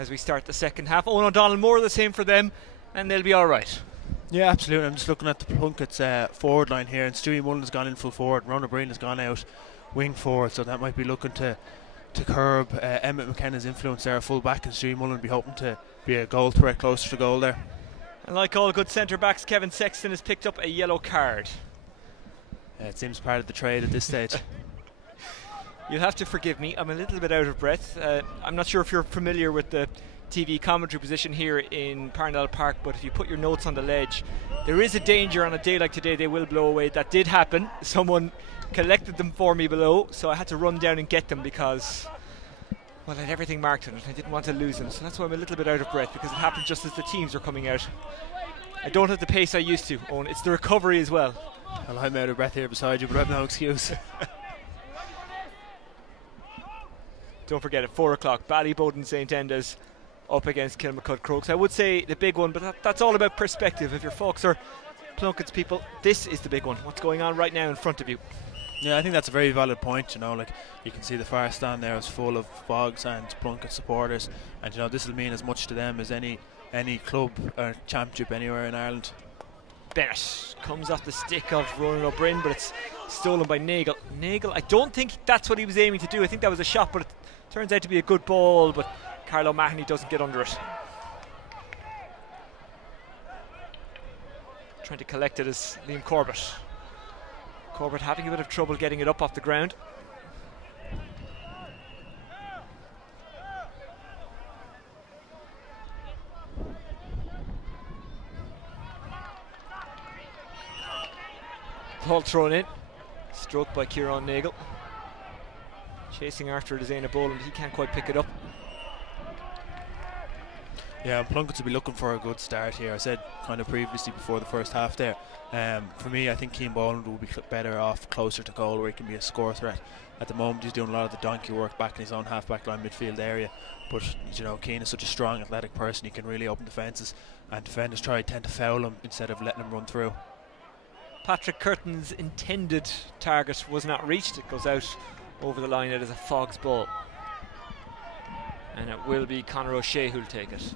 as we start the second half. Owen O'Donnell, more of the same for them, and they'll be all right. Yeah, absolutely. I'm just looking at the Plunkett's forward line here, and Stewie Mullen's gone in full forward, Ron O'Brien has gone out wing forward, so that might be looking to curb Emmett McKenna's influence there at full back, and Stewie Mullen will be hoping to be a goal threat closer to goal there. And like all good centre backs, Kevin Sexton has picked up a yellow card. It seems part of the trade at this stage. You'll have to forgive me, I'm a little bit out of breath. I'm not sure if you're familiar with the TV commentary position here in Parnell Park, but if you put your notes on the ledge, there is a danger on a day like today they will blow away. That did happen. Someone collected them for me below, so I had to run down and get them because, well, I had everything marked on it. I didn't want to lose them, so that's why I'm a little bit out of breath, because it happened just as the teams are coming out. I don't have the pace I used to, Owen. It's the recovery as well. Well, I'm out of breath here beside you, but I have no excuse. Don't forget, at 4 o'clock, Ballyboden St Endas up against Kilmacud Crokes. I would say the big one, but that's all about perspective. If your folks are Plunkett's people, this is the big one. What's going on right now in front of you? Yeah, I think that's a very valid point. You know, like, you can see the far stand there is full of Fogs and Plunkett supporters, and you know, this will mean as much to them as any club or championship anywhere in Ireland. Bennett comes off the stick of Ronan O'Brien, but it's stolen by Nagel. Nagel, I don't think that's what he was aiming to do. I think that was a shot, but it turns out to be a good ball, but Carlo Mahoney doesn't get under it. Trying to collect it is Liam Corbett. Corbett having a bit of trouble getting it up off the ground. Ball thrown in, stroked by Kieran Nagel. Chasing after it is Éanna Boland, but he can't quite pick it up. Yeah, Plunkett will be looking for a good start here. I said kind of previously before the first half there. For me, I think Keane Boland will be better off closer to goal where he can be a score threat. At the moment, he's doing a lot of the donkey work back in his own half-back line midfield area. But you know, Keane is such a strong, athletic person. He can really open defences, and defenders tend to foul him instead of letting him run through. Patrick Curtin's intended target was not reached. It goes out over the line. It is a Fogs ball, and it will be Conor O'Shea who'll take it.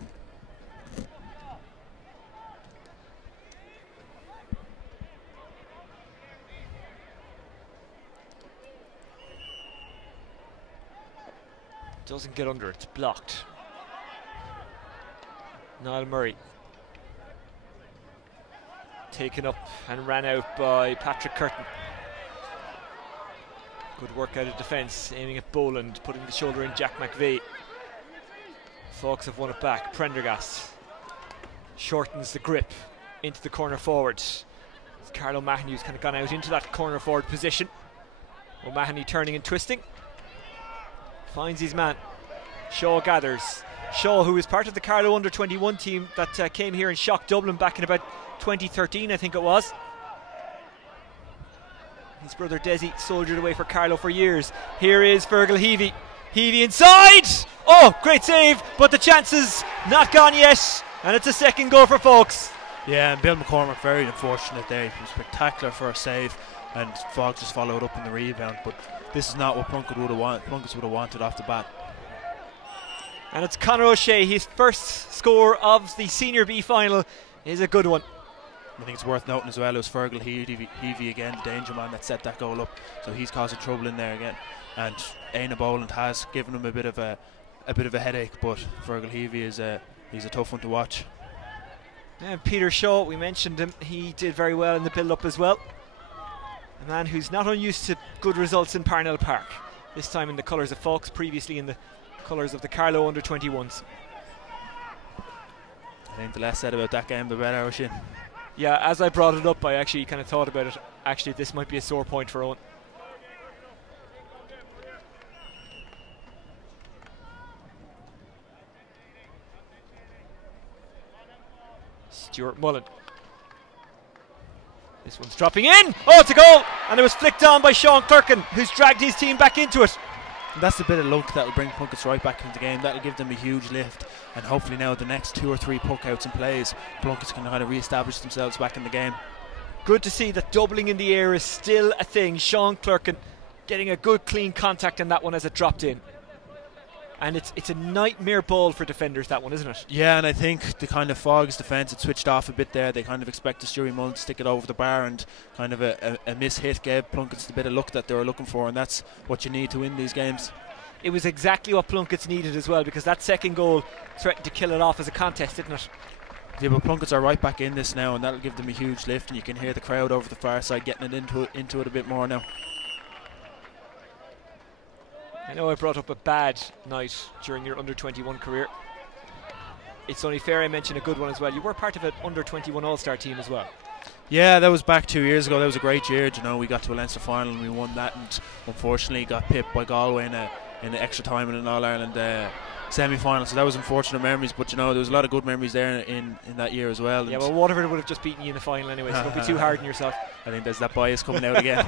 Doesn't get under it, it's blocked. Niall Murray taken up and ran out by Patrick Curtin. Good work out of defence, aiming at Boland, putting the shoulder in Jack McVeigh. Folks have won it back. Prendergast shortens the grip into the corner forward. Carlo Mahoney who's kind of gone out into that corner forward position. O'Mahony turning and twisting. Finds his man. Shaw gathers. Shaw, who is part of the Carlow under-21 team that came here and shocked Dublin back in about 2013, I think it was. His brother Desi soldiered away for Carlow for years. Here is Fergal Heavey. Heavey inside! Oh, great save, but the chances not gone yet, and it's a second goal for Folks. Yeah, and Bill McCormack very unfortunate there. He was spectacular for a save, and Fogs just followed up in the rebound. But this is not what Plunkett would have wanted off the bat. And it's Conor O'Shea. His first score of the Senior B final is a good one. I think it's worth noting as well, it was Fergal Heavey again, the danger man that set that goal up. So he's causing trouble in there again. And Éanna Boland has given him a bit of a headache, but Fergal Heavey is he's a tough one to watch. And Peter Shaw, we mentioned him, he did very well in the build-up as well. A man who's not unused to good results in Parnell Park. This time in the colours of Folks, previously in the colours of the Carlow under-21s. I think the less said about that game, the better, Oisín. Yeah, as I brought it up, I actually kind of thought about it. Actually, this might be a sore point for Owen. Stuart Mullen. This one's dropping in. Oh, it's a goal! And it was flicked on by Sean Clerkin, who's dragged his team back into it. And that's a bit of luck that will bring Plunkett's right back into the game. That'll give them a huge lift, and hopefully now the next 2 or 3 puck outs and plays, Plunkett's can kind of re-establish themselves back in the game. Good to see that doubling in the air is still a thing. Sean Clerkin getting a good clean contact on that one as it dropped in. And it's a nightmare ball for defenders, that one, isn't it? Yeah, and I think the kind of Fogs defence had switched off a bit there. They kind of expected Stewie Mullen to stick it over the bar, and kind of a miss-hit gave Plunkett's the bit of luck that they were looking for, and that's what you need to win these games. It was exactly what Plunkett's needed as well, because that second goal threatened to kill it off as a contest, didn't it? Yeah, but Plunkett's are right back in this now, and that'll give them a huge lift, and you can hear the crowd over the far side getting it into it a bit more now. I know I brought up a bad night during your under-21 career. It's only fair I mention a good one as well. You were part of an under-21 All-Star team as well. Yeah, that was back 2 years ago. That was a great year. You know, we got to a Leinster final and we won that, and unfortunately got pipped by Galway in the extra time in an All-Ireland semi-final. So that was unfortunate memories, but you know, there was a lot of good memories there in that year as well. Yeah, well, Waterford would have just beaten you in the final anyway, so don't be too hard on yourself. I think there's that bias coming out again.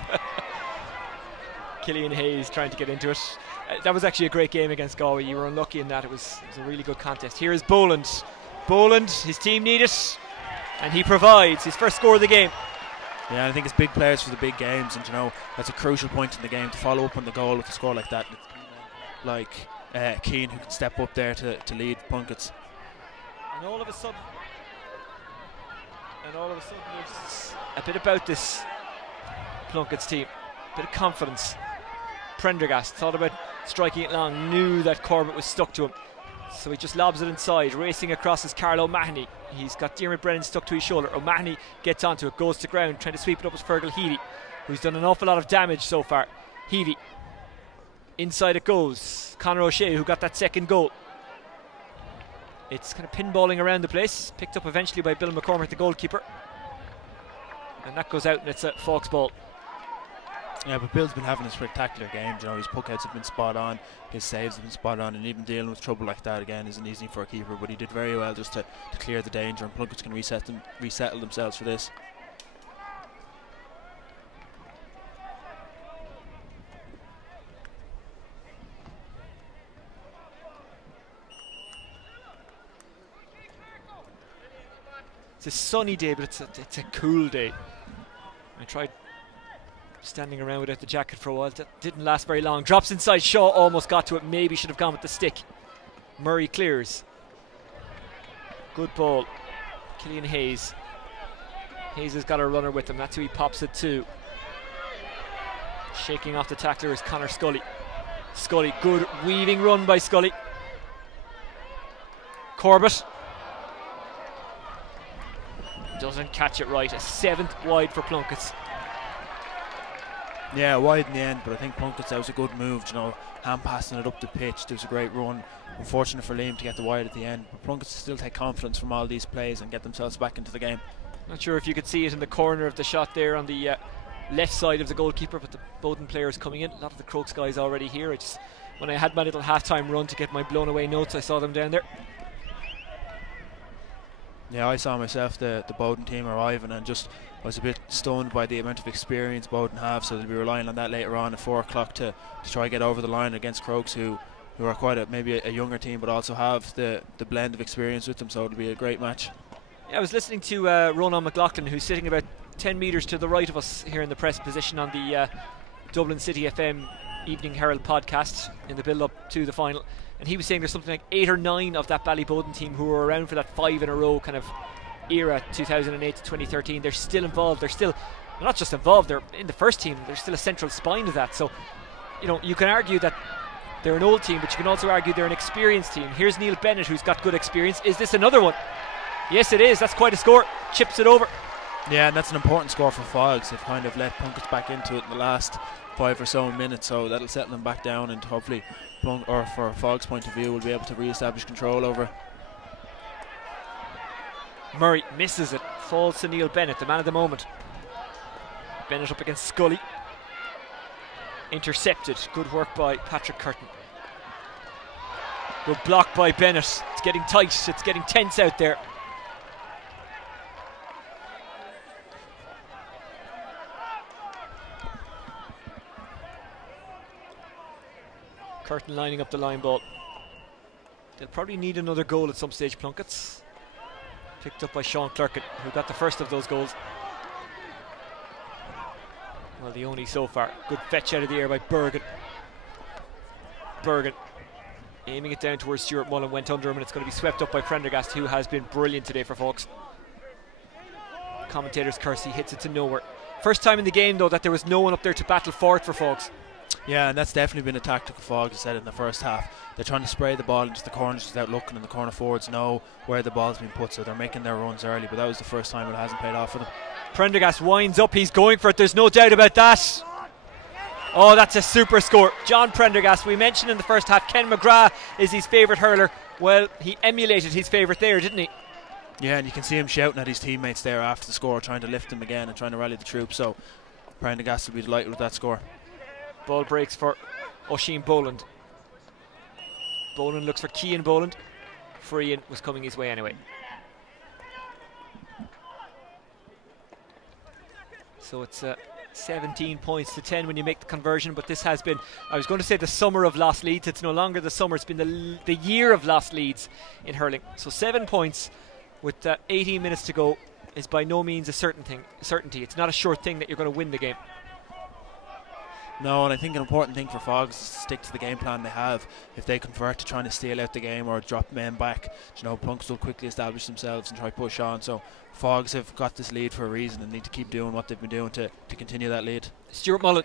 Killian Hayes trying to get into it. That was actually a great game against Galway. You were unlucky in that. It was a really good contest. Here is Boland. Boland, his team need it, and he provides his first score of the game. Yeah, I think it's big players for the big games, and you know, that's a crucial point in the game to follow up on the goal with a score like that. Like Keane, who can step up there to lead Plunkett's. And all of a sudden there's a bit about this Plunkett's team. A bit of confidence. Prendergast thought about striking it long, knew that Corbett was stuck to him, so he just lobs it inside. Racing across is Carl O'Mahony. He's got Diarmuid Brennan stuck to his shoulder. O'Mahony gets onto it, goes to ground, trying to sweep it up as Fergal Heavey, who's done an awful lot of damage so far. Heavey, inside it goes. Conor O'Shea, who got that second goal. It's kind of pinballing around the place, picked up eventually by Bill McCormick, the goalkeeper, and that goes out, and it's a Falk's ball. Yeah, but Bill's been having a spectacular game. You know, his puckouts have been spot on, his saves have been spot on, and even dealing with trouble like that again isn't easy for a keeper. But he did very well just to clear the danger, and Plunkett's can resettle themselves for this. It's a sunny day, but it's a cool day. I tried standing around without the jacket for a while. That didn't last very long. Drops inside. Shaw almost got to it. Maybe should have gone with the stick. Murray clears. Good ball. Killian Hayes. Hayes has got a runner with him. That's who he pops it to. Shaking off the tackler is Conor Scully. Scully, good weaving run by Scully. Corbett doesn't catch it right. A 7th wide for Plunkett's. Yeah, wide in the end, but I think Plunkett's, that was a good move, you know, hand passing it up the pitch. There was a great run. Unfortunate for Liam to get the wide at the end, but Plunkett's still take confidence from all these plays and get themselves back into the game. Not sure if you could see it in the corner of the shot there on the left side of the goalkeeper, but the Bowden players coming in. A lot of the Crokes guys already here. When I had my little half-time run to get my blown away notes, I saw them down there. Yeah, I saw myself the Bowden team arriving, and just was a bit stunned by the amount of experience Bowden have, so they'll be relying on that later on at 4 o'clock to try and get over the line against Crokes, who are quite maybe a younger team, but also have the blend of experience with them, so it'll be a great match. Yeah, I was listening to Ronan McLaughlin, who's sitting about 10 metres to the right of us here in the press position on the Dublin City FM Evening Herald podcast in the build-up to the final, and he was saying there's something like 8 or 9 of that Ballyboden team who were around for that 5 in a row kind of era, 2008 to 2013. They're still involved. They're still not just involved, they're in the first team. They're still a central spine of that. So, you know, you can argue that they're an old team, but you can also argue they're an experienced team. Here's Neil Bennett, who's got good experience. Is this another one? Yes, it is. That's quite a score. Chips it over. Yeah, and that's an important score for Fogs. They've kind of let Plunkett's back into it in the last 5 or so minutes, so that'll settle them back down, and hopefully, for Fogs' point of view, we'll be able to re-establish control over. Murray misses it. Falls to Neil Bennett, the man of the moment. Bennett up against Scully. Intercepted. Good work by Patrick Curtin. Good block by Bennett. It's getting tight. It's getting tense out there. Curtin lining up the line ball. They'll probably need another goal at some stage, Plunkett's. Picked up by Sean Clerkin, who got the first of those goals. Well, the only so far. Good fetch out of the air by Bergen. Bergen Aiming it down towards Stuart Mullen, went under him, and it's going to be swept up by Prendergast, who has been brilliant today for Folks. Commentator's curse, he hits it to nowhere. First time in the game, though, that there was no one up there to battle for it for Folks. Yeah, and that's definitely been a tactic of Fogs, I said in the first half. They're trying to spray the ball into the corners without looking, and the corner forwards know where the ball's been put, so they're making their runs early, but that was the first time it hasn't paid off for them. Prendergast winds up, he's going for it, there's no doubt about that. Oh, that's a super score. John Prendergast, we mentioned in the first half, Ken McGrath is his favourite hurler. Well, he emulated his favourite there, didn't he? Yeah, and you can see him shouting at his teammates there after the score, trying to lift them again and trying to rally the troops, so Prendergast will be delighted with that score. Ball breaks for Oisín Boland. Boland looks for Cian Boland. Free-in was coming his way anyway. So it's 17 points to 10 when you make the conversion, but this has been, I was going to say the summer of lost leads. It's no longer the summer, it's been the year of lost leads in hurling. So 7 points with 18 minutes to go is by no means a certainty. It's not a sure thing that you're going to win the game. No, and I think an important thing for Fogs is to stick to the game plan they have. If they convert to trying to steal out the game or drop men back, Plunkett will quickly establish themselves and try to push on. So Fogs have got this lead for a reason and need to keep doing what they've been doing to continue that lead. Stuart Mullen,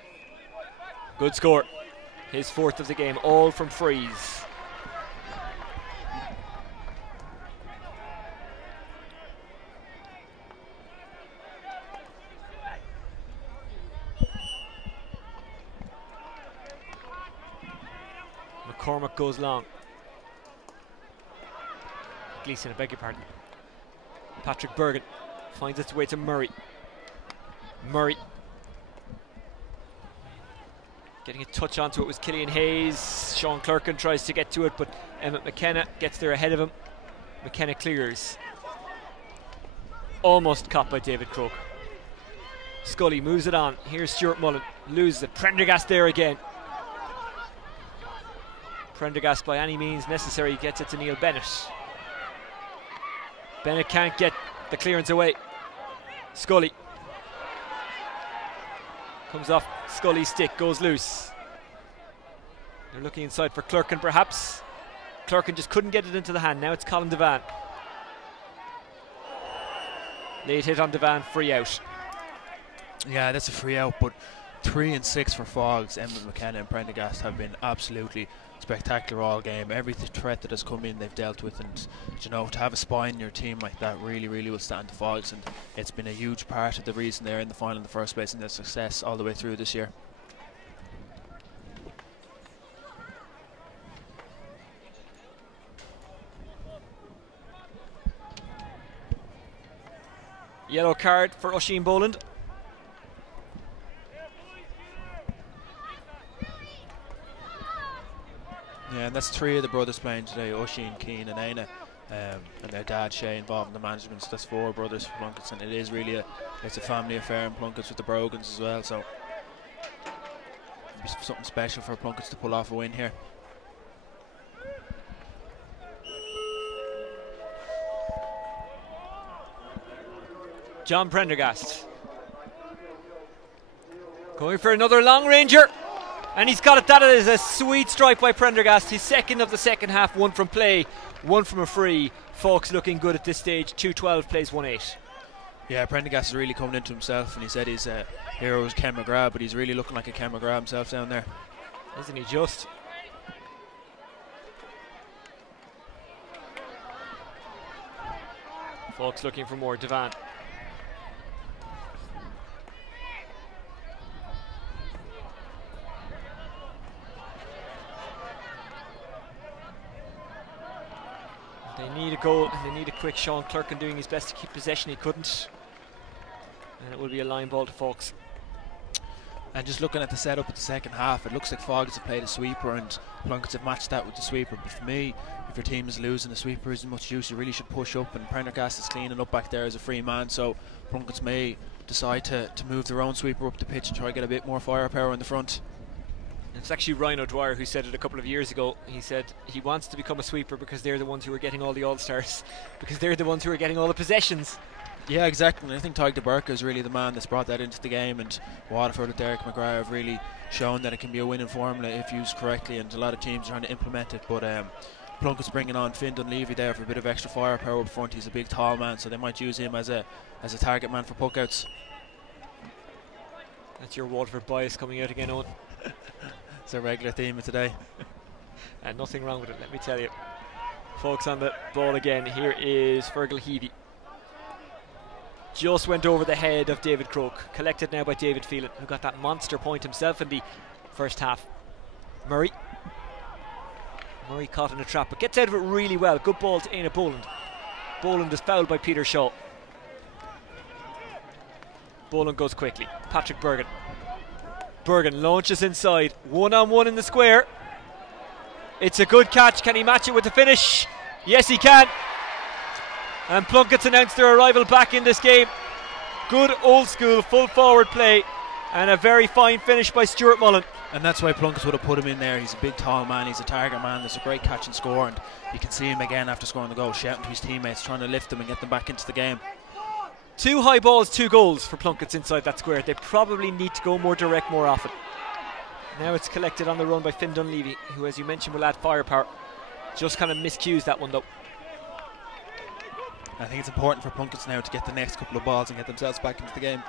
good score. His fourth of the game, all from frees. McCormack goes long. Gleeson, I beg your pardon. Patrick Bergen finds its way to Murray. Murray getting a touch onto it was Killian Hayes. Sean Clerkin tries to get to it, but Emmett McKenna gets there ahead of him. McKenna clears. Almost caught by David Croke. Scully moves it on. Here's Stuart Mullen. Loses it. Prendergast there again. Prendergast by any means necessary gets it to Neil Bennett. Bennett can't get the clearance away. Scully comes off Scully's stick, goes loose. They're looking inside for Clerkin perhaps. Clerkin just couldn't get it into the hand. Now it's Colin Devan. Late hit on Devan, free out. Yeah, that's a free out, but 3 and 6 for Fogs. Emmett McKenna and Prendergast have been absolutely spectacular all game. Every threat that has come in they've dealt with, and to have a spine in your team like that really will stand to Fogs, and it's been a huge part of the reason they're in the final in the first place and their success all the way through this year. Yellow card for Oisín Boland. Yeah, and that's 3 of the brothers playing today, Oisín, Keane and Aina, and their dad Shay involved in the management, so that's 4 brothers for Plunkett's, and it is really it's a family affair in Plunkett's with the Brogans as well, so it's something special for Plunkett's to pull off a win here. John Prendergast going for another long ranger. And he's got it. That is a sweet strike by Prendergast. His second of the second half, 1 from play, 1 from a free. Falk's looking good at this stage. 2-12 plays 1-8. Yeah, Prendergast is really coming into himself, and he said his hero was Ken McGrath, but he's really looking like a Ken McGrath himself down there. Isn't he just? Falk's looking for more. Devan. They need a goal and they need a quick. Sean Clerkin doing his best to keep possession. He couldn't. And it will be a line ball to Fox. And just looking at the setup of the second half, it looks like Fogs have played a sweeper and Plunkett's have matched that with the sweeper. But for me, if your team is losing, the sweeper isn't much use. You really should push up, and Prendergast is cleaning up back there as a free man, so Plunkett's may decide to move their own sweeper up the pitch and try to get a bit more firepower in the front. It's actually Ryan O'Dwyer who said it a couple of years ago. He said he wants to become a sweeper because they're the ones who are getting all the All-Stars, because they're the ones who are getting all the possessions. Yeah, exactly. And I think Tyg de Burke is really the man that's brought that into the game, and Waterford with Derek McGrath have really shown that it can be a winning formula if used correctly, and a lot of teams are trying to implement it. But Plunkett's bringing on Finn Dunleavy there for a bit of extra firepower up front. He's a big tall man, so they might use him as a target man for puckouts. That's your Waterford bias coming out again, Owen. It's a regular theme of today. And nothing wrong with it, let me tell you. Folks on the ball again. Here is Fergal Heavey. Just went over the head of David Croke. Collected now by David Phelan, who got that monster point himself in the first half. Murray caught in a trap, but gets out of it really well. Good ball to Éanna Boland. Boland is fouled by Peter Shaw. Boland goes quickly. Patrick Bergen. Bergen launches inside. 1-on-1 in the square. It's a good catch. Can he match it with the finish? Yes, he can. And Plunkett's announced their arrival back in this game. Good old school full forward play and a very fine finish by Stuart Mullen. And that's why Plunkett would have put him in there. He's a big tall man, he's a target man. There's a great catch and score, and you can see him again after scoring the goal, shouting to his teammates, trying to lift them and get them back into the game. 2 high balls, 2 goals for Plunkett's inside that square. They probably need to go more direct more often. Now it's collected on the run by Finn Dunleavy, who, as you mentioned, will add firepower. Just kind of miscues that one though. I think it's important for Plunkett's now to get the next couple of balls and get themselves back into the game.